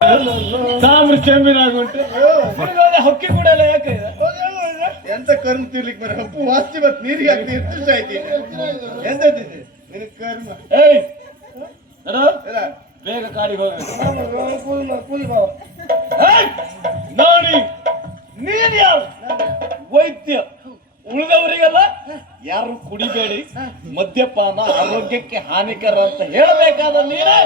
ತಾಮ್ರ ಚೆಂಬಿನಾಗುಂಟು ಹಕ್ಕಿ ಕೂಡ ಎಲ್ಲ ಯಾಕೆ ಎಂತ ಕರ್ಮ ತಿರ್ಲಿಕ್ಕೆ ಬರ ಹಪ್ಪು ವಾಸ್ತಿ ಮತ್ ನೀರಿಗೆ ಹಾಕಿ ಎಷ್ಟು ಆಯ್ತು ಎಂತದಿದೆ ನಿನ್ ಕರ್ಮ ಏಯ್ ಬೇಗ ಕಾಡಿಗೆ ಹೋಗ್ಬೇಕು ನೋಡಿ ನೀನ್ ಯಾರು ವೈದ್ಯ ಉಳಿದವರಿಗೆಲ್ಲ ಯಾರು ಕುಡಿಬೇಡಿ ಮದ್ಯಪಾನ ಆರೋಗ್ಯಕ್ಕೆ ಹಾನಿಕರ ಅಂತ ಹೇಳಬೇಕಾದ ನೀರೇ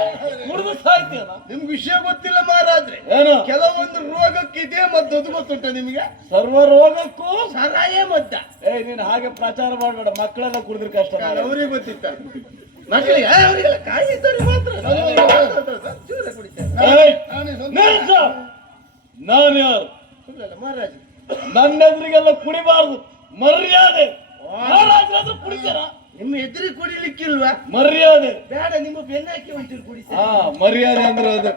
ಕುಡಿದು ಸಾಯ್ತೀಯಲ್ಲ. ನಿಮ್ಗೆ ವಿಷಯ ಗೊತ್ತಿಲ್ಲ ಮಹಾರಾಜ್ರೆ, ಏನು ಕೆಲವೊಂದು ರೋಗಕ್ಕೆ ಇದೇ ಮದ್ದು ಅದು ಗೊತ್ತುಂಟ ನಿಮ್ಗೆ? ಸರ್ವ ರೋಗಕ್ಕೂ ಸರಾಯೇ ಮದ್ದ. ನೀನ್ ಹಾಗೆ ಪ್ರಚಾರ ಮಾಡ್ಬೇಡ, ಮಕ್ಕಳೆಲ್ಲ ಕುಡಿದ್ರೆ ಕಷ್ಟ. ಅವ್ರಿಗೆ ಗೊತ್ತಿತ್ತ ಮಕ್ಕಳಿಗೆ ಅವರಿಗೆಲ್ಲ ಕಾಯಿದ್ದವ್ರಿಗೆ ಮಾತ್ರ ನಾನು ಯಾರು ಮಹಾರಾಜ್? ನನ್ನೆದ್ರಿಗೆಲ್ಲ ಕುಡಿಬಾರ್ದು, ಮರ್ಯಾದೆ. ಮಹಾರಾಜರಾದ್ರೂ ಕುಡಿತಾರ? ನಿಮ್ಮ ಎದುರಿಗೆ ಕುಡಿಲಿಕ್ಕಿಲ್ವಾ? ಮರ್ಯಾದೆ ಬೇಡ, ನಿಮ್ಮ ಬೆನ್ನಾಕಿ ಹೊಂಟಿರು ಕುಡಿತ. ಮರ್ಯಾದೆ ಅಂದ್ರೆ ಅದು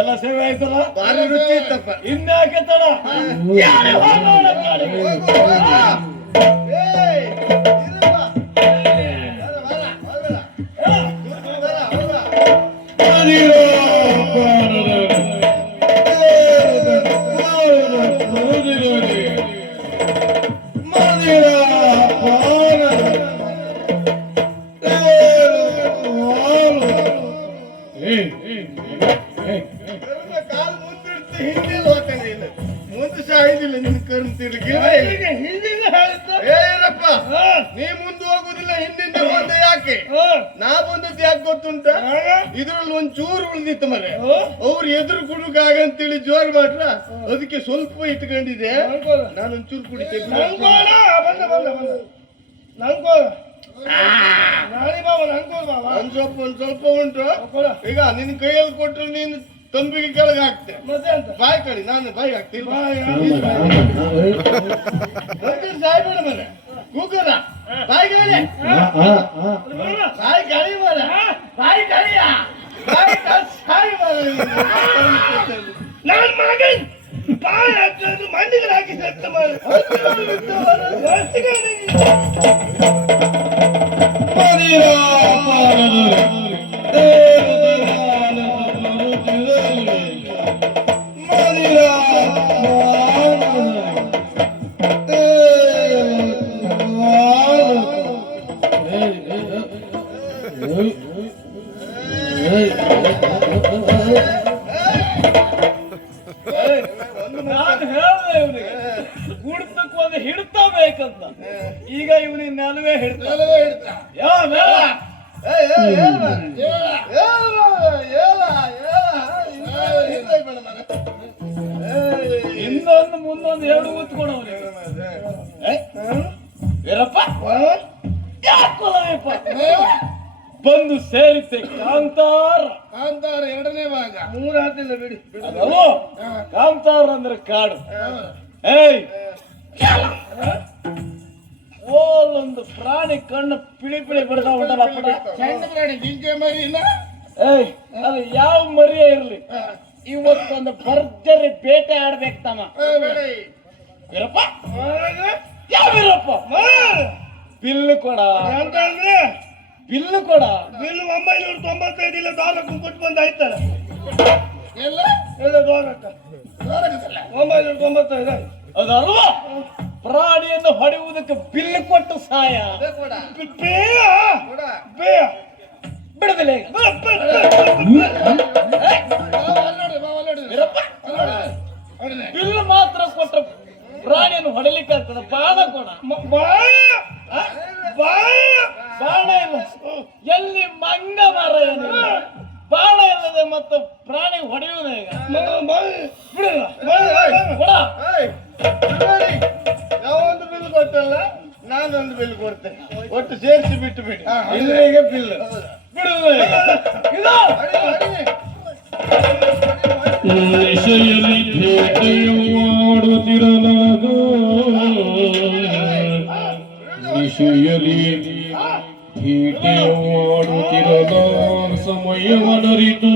ಎಲ್ಲ ಸೇವೆ ಆಯ್ತಲ್ಲ, ಭಾರಿ ರುಚಿ ಇತ್ತಪ್ಪ. ಇನ್ಯಾಕೆ ತಡ? ಮುಂದೆ ಸಾಯುದಿಲ್ಲ ನಿನ್ ಕರ್ಮ ತಿರ್ಲಿಕ್ಕೆ. ಏನಪ್ಪ ನೀ ಮುಂದೆ ಹೋಗುದಿಲ್ಲ, ಹಿಂದಿಂದ ಬಂದ ಯಾಕೆ? ನಾ ಬಂದದ್ದು ಯಾಕೆ ಗೊತ್ತುಂಟ? ಇದ್ರಲ್ಲಿ ಒಂದ್ ಚೂರು ಉಳಿದಿತ್ತು ಮರೆ, ಅವ್ರು ಎದುರು ಕುಡುಕಾಗಂತೇಳಿ ಜೋರ್ ಮಾಡ್ರ, ಅದಕ್ಕೆ ಸ್ವಲ್ಪ ಇಟ್ಕೊಂಡಿದೆ. ನಾನೊಂದ್ ಚೂರು ಕುಡಿತೇನೆ. ಒಂದ್ ಸ್ವಲ್ಪ ಉಂಟು. ಈಗ ನಿನ್ ಕೈಯಲ್ಲಿ ಕೊಟ್ಟರು ನೀನು ತಂಬಿಗೆ ಕೆಳಗೆ ಹಾಕ್ತೆ, ಬಾಯಿ ಕಡಿ, ನಾನು ಬಾಯಿ ಹಾಕ್ತೀನಿ. ಸಾಯ್ಬೇಡ ಮನೆ ಕೂಗರ ಬಾಯಿ ಕಳಿ, ಬಾಯಿ ಕಳಿ ಮರ, ಬಾಯಿ ಕಳಿಯ ಸಾಯಿ ಮರ. ನಾನ್ ಮಗನ್ ಬಾಯಿ ಹಾಕಿದ್ರು ಮಂಡಿಗೆ ಹಾಕಿ ಸತ್ತ ನಾನು ಹೇಳ್ದೆ ಇವನಿಗೆ ಗುಡ್ತಕ್ಕೆ ಒಂದು ಹಿಡ್ತಾ ಬೇಕಂತ. ಈಗ ಇವನಿಗೆ ನೆಲವೇ ಹಿಡ್ತಾ. ಇನ್ನೊಂದು ಮುಂದೊಂದು ಎರಡು ಕೂತ್ಕೊಂಡವನಿಗೆ ವೀರಪ್ಪ ಯಾಕೊಲ್ಲವೇಪ್ಪ ಬಂದು ಸೇರಿದ್ದೆ ಕಾಂತಾರ. ಕಾಂತಾರ ಎರಡನೇ ಭಾಗ, ಮೂರು ಹಾತಿಲ್ಲ ಬಿಡಿ. ಅದಲ್ಲೋ ಕಾಂತಾರ ಅಂದ್ರೆ ಕಾಡು. ಏಯ್ ಓಲೊಂದು ಪ್ರಾಣಿ ಕಣ್ಣು ಪಿಳಿ ಪಿಳಿ ಬಿಡ್ತಾ ಉಂಟಲ್ಲ ಪಡ. ಸಣ್ಣ ಪ್ರಾಣಿ ಜಿಂಕೆ ಮರಿ ಇಲ್ಲ. ಏಯ್ ಅದು ಯಾವ ಮರಿಯೇ ಇರ್ಲಿ, ಇವತ್ತೊಂದು ಭರ್ಜರಿ ಬೇಟೆ ಆಡ್ಬೇಕು ತಮ್ಮ. ವೀರಪ್ಪ ಯಾವ ವೀರಪ್ಪ? ಬಿಲ್ಲು ಕೊಡ ಅಂತಂದ್ರೆ ಬಿಲ್ಲು ಕೊಡ. ಬಿಲ್ಲು 995 ಇಲ್ಲ ದ್ವಾರಕ್ಕೆ ಕೊಟ್ಟು ಬಂದು ಆಯ್ತಲ್ಲ. ಎಲ್ಲ ಎಲ್ಲ ದ್ವಾರಕ್ಕ 995. ಅದಲ್ವಾ ಪ್ರಾಣಿಯನ್ನು ಹೊಡೆಯುವುದಕ್ಕೆ ಬಿಲ್ಲು ಕೊಟ್ಟು ಸಹಾಯ ಬೇಯ ಬೇಯ ಬಿಡದಿಲ್ಲ. ಬಿಲ್ಲು ಮಾತ್ರ ಕೊಟ್ಟ ಪ್ರಾಣಿಯನ್ನು ಹೊಡಲಿಕ್ಕೆ ಆಗ್ತದ? ಬಾಣ ಕೊಡ. ಬಾಣ ಇಲ್ಲ, ಎಲ್ಲಿ ಮಂಗ ಮರ ಏನು ಬಾಣ ಇಲ್ಲದೆ ಮತ್ತು ಪ್ರಾಣಿ ಹೊಡೆಯುವುದೇ? ಈಗ ಯಾವೊಂದು ಬಿಲ್ ಕೊಟ್ಟಲ್ಲ, ನಾನೊಂದು ಬಿಲ್ ಕೊಡ್ತೇನೆ, ಒಟ್ಟು ಸೇರಿಸಿ ಬಿಟ್ಟು ಬಿಡಿ. ಇಲ್ಲಿಗೆ ಬಿಲ್ ಬಿಡುವುದು. ನಿಶೆಯಲ್ಲಿ ಭೇಟಿಯು ಮಾಡುತ್ತಿರಲಾಗ, ನಿಶೆಯಲ್ಲಿ ಭೇಟಿಯು ಮಾಡುತ್ತಿರದ ಸಮಯವನರಿತು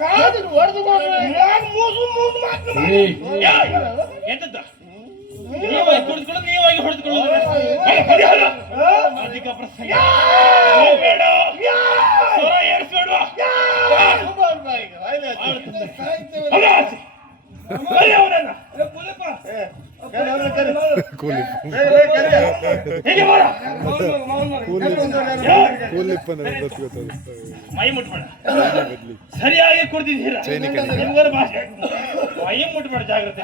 ಕಾದಿರು ಹೊಡೆದು ಏಯ್, ಎಂತದ್ದು ನೀವಾಗಿ ಕುಡಿದುಕೊಳ್ಳೋದು ನೀವಾಗಿ ಹೊಡೆದುಕೊಳ್ಳೋದು ಅಧಿಕ ಪ್ರಸಂಗ ಬೇಡ ಸ್ವರ ಏರಿಸ್ಬೇಡ್ವಾ ಅವನನ್ನ ಹೇಗೆ ಮಾಡ ಮೈ ಮುಟ್ಬೇಡ ಸರಿಯಾಗಿ ಕುಡ್ದಿದ್ದೀರಾ ನಿಮ್ಗರ ಭಾಷೆ ಮೈ ಮುಟ್ಬೇಡ ಜಾಗ್ರತೆ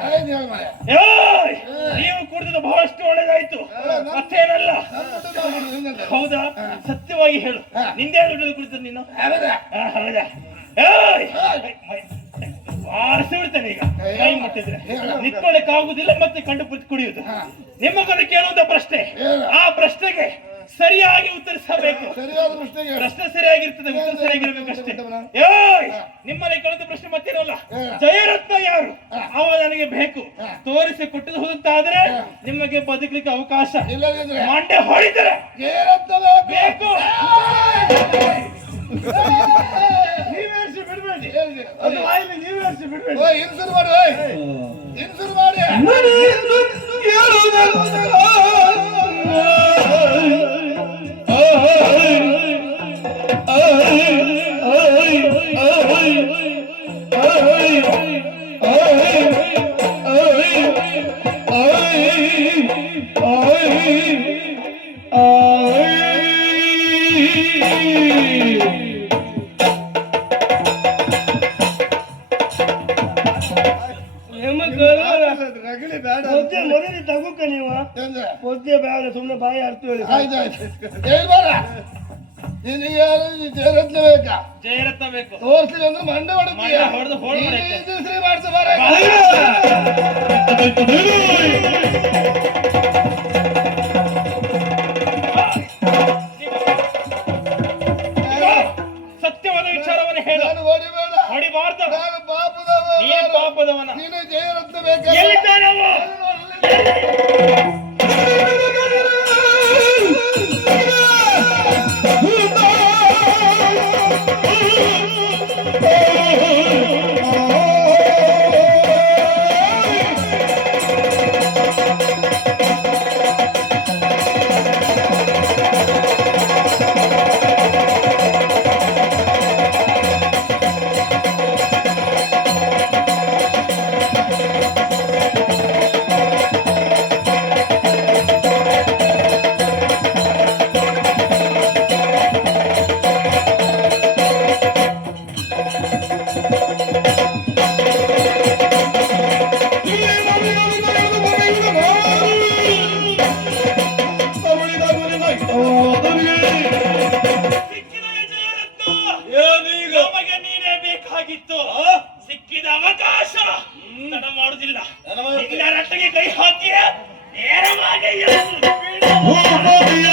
ಏಯ್! ನೀವು ಕುಡಿದ ಬಹಳಷ್ಟು ಒಳ್ಳೇದಾಯ್ತು ಮತ್ತೇನಲ್ಲ ಹೌದಾ ಸತ್ಯವಾಗಿ ಹೇಳು ನಿಂದೆ ದುಡ್ಡು ಕುಡಿದ ನೀನು ಹೌದಾ ಏಯ್! ಆರಿಸಿ ಬಿಡ್ತೇನೆ ಈಗ ಕೈ ಮುಟ್ಟಿದ್ರೆ ನಿತ್ಕೊಳ್ಳಿಕ್ ಆಗುದಿಲ್ಲ ಮತ್ತೆ ಕಂಡು ಕುಡಿಯುವುದು ನಿಮಗೊಂದು ಕೇಳುವಂತ ಪ್ರಶ್ನೆ ಆ ಪ್ರಶ್ನೆಗೆ ಸರಿಯಾಗಿ ಉತ್ತರಿಸಬೇಕು ಪ್ರಶ್ನೆ ಸರಿಯಾಗಿರ್ತದೆ ಉತ್ತರ ಸರಿಯಾಗಿರ್ಬೇಕಷ್ಟೇ ಏಯ್ ನಿಮ್ಮಲ್ಲಿ ಕೇಳುವಂತ ಪ್ರಶ್ನೆ ಮತ್ತೇನಲ್ಲ ಜಯರತ್ನ ಯಾರು ಅವ ನನಗೆ ಬೇಕು ತೋರಿಸಿ ಕೊಟ್ಟದು ಹೋದಂತಾದ್ರೆ ನಿಮಗೆ ಬದುಕಲಿಕ್ಕೆ ಅವಕಾಶ ಮಂಡೆ ಹೊಡಿತಾರೆ ಬೇಕು ಬಿಡ್ಬೇಡಿ ಅದು ವಾಯಿಲಿ ನೀವೇರಿಸಿ ಬಿಡ್ಬೇಡಿ ಇನ್ಸೂರ್ ಮಾಡಿ ಇನ್ಸೂರ್ ಮಾಡಿ ಮೊದಲು ತಗೋಕ ನೀವು ಪೊದ್ದೆ ಬೇಡ ಸುಮ್ಮನೆ ಬಾಯಿ ಅರ್ಥ ಹೇಳಿ ಜಯರತ್ನ ಬೇಕಾ ಜಯರತ್ನ ಬೇಕು ತೋರಿಸ್ಲಿ ಅಂದ್ರೆ ಮಂಡೆ ಹೊಡೆದು ಹೋಳು ಶ್ರೀ ಮಾಡ್ಸ ಬಾರ ಸತ್ಯವಾದ ವಿಚಾರವನ್ನು ಹೇಳು ಹೊಡಿಬೇಡ ಹೊಡಿಬಾರ್ದು ನಾನು ಪಾಪದವ ನೀನು ಪಾಪದವನ ನೀನು ಜಯರತ್ನ ಬೇಕಾ ಎಲ್ಲಿದ್ದಾನೆ ಅವ? ನಮಗೆ ನೀನೇ ಬೇಕಾಗಿತ್ತು ಸಿಕ್ಕಿದ ಅವಕಾಶ ತಡ ಮಾಡುದಿಲ್ಲ ನಿನ್ನ ರಟ್ಟಿಗೆ ಕೈ ಹಾಕಿ ನೇರವಾಗಿ ಎಳೆದು ಬಿಡು.